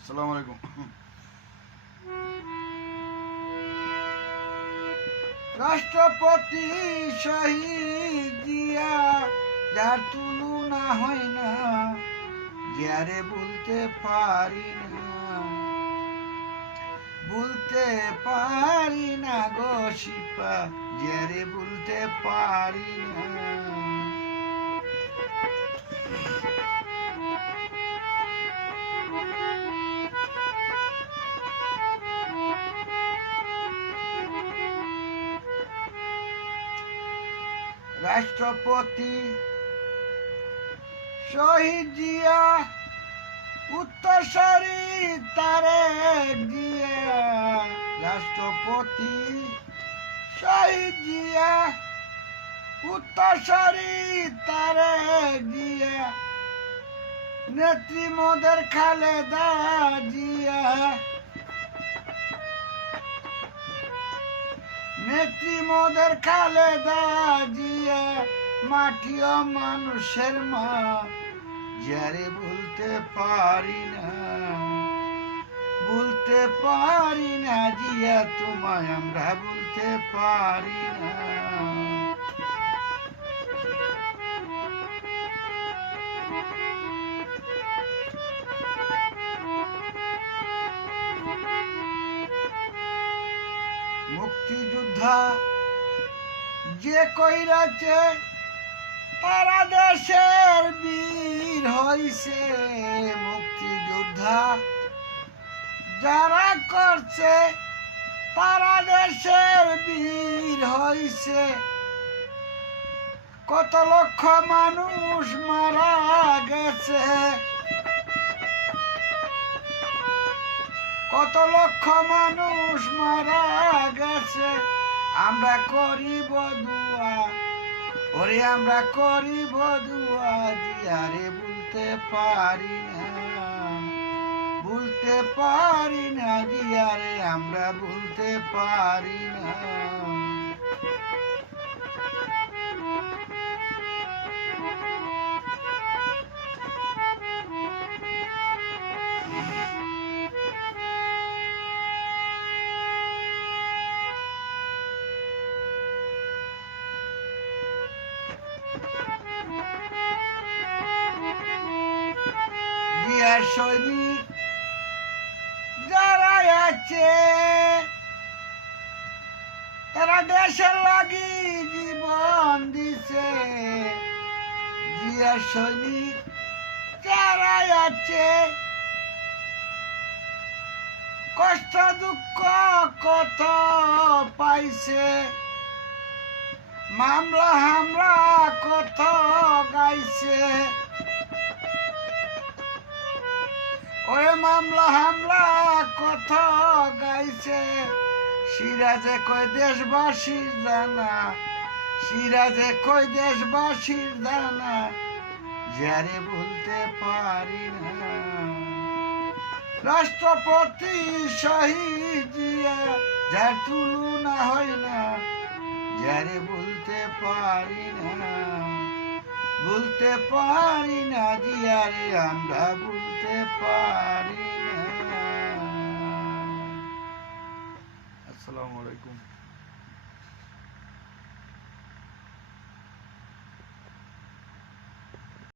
আসসালামু আলাইকুম। রাষ্ট্রপতি শহীদ জিয়া, যার তুলনা হয় না, যারে বলতে পারি না, বলতে পারি না গো শিপা, যারে বলতে পারি না। রাষ্ট্রপতি শহীদ জিয়া, উত্তরসূরি তারেক জিয়া। রাষ্ট্রপতি শহীদ জিয়া, উত্তরসূরি তারেক জিয়া। নেত্রী মোদের খালেদা জিয়া, নেত্রী মোদের খালেদা জিয়া। মাটি ও মানুষের মা, যারে বলতে পারি না, বলতে পারি না জিয়া, তোমায় আমরা বলতে পারি না। মুক্তিযোদ্ধা যে কইরাছে, তারা দেশের বীর হইছে। মুক্তিযোদ্ধা যারা করছে, তারা দেশের বীর হইছে। কত লক্ষ মানুষ মারা গেছে, কত লক্ষ মানুষ মারা গেছে। আমরা করিব দুয়া, ওরে আমরা করিব দুয়া, জিয়ারে বলতে পারি না, বলতে পারি না জিয়ারে, আমরা বলতে পারি না। জিয়ার সৈনিক যারা আছে, তারা দেশের লাগি জীবন দিছে। জিয়ার সৈনিক যারা আছে, কষ্ট দুঃখ কত পাইছে। মামলা হামলা কত গাইছে, ওরে মামলা হামলা কত গাইছে। সিরাজে কই দেশবাসীর জানা, সিরাজে কই দেশবাসীর জানা, যারে বলতে পারি না। রাষ্ট্রপতি শহীদ জিয়া, যার তুলনা হয় না, যারে বলতে পারি না, বলতে পারি না জিয়ারে, আমরা বলতে পারি।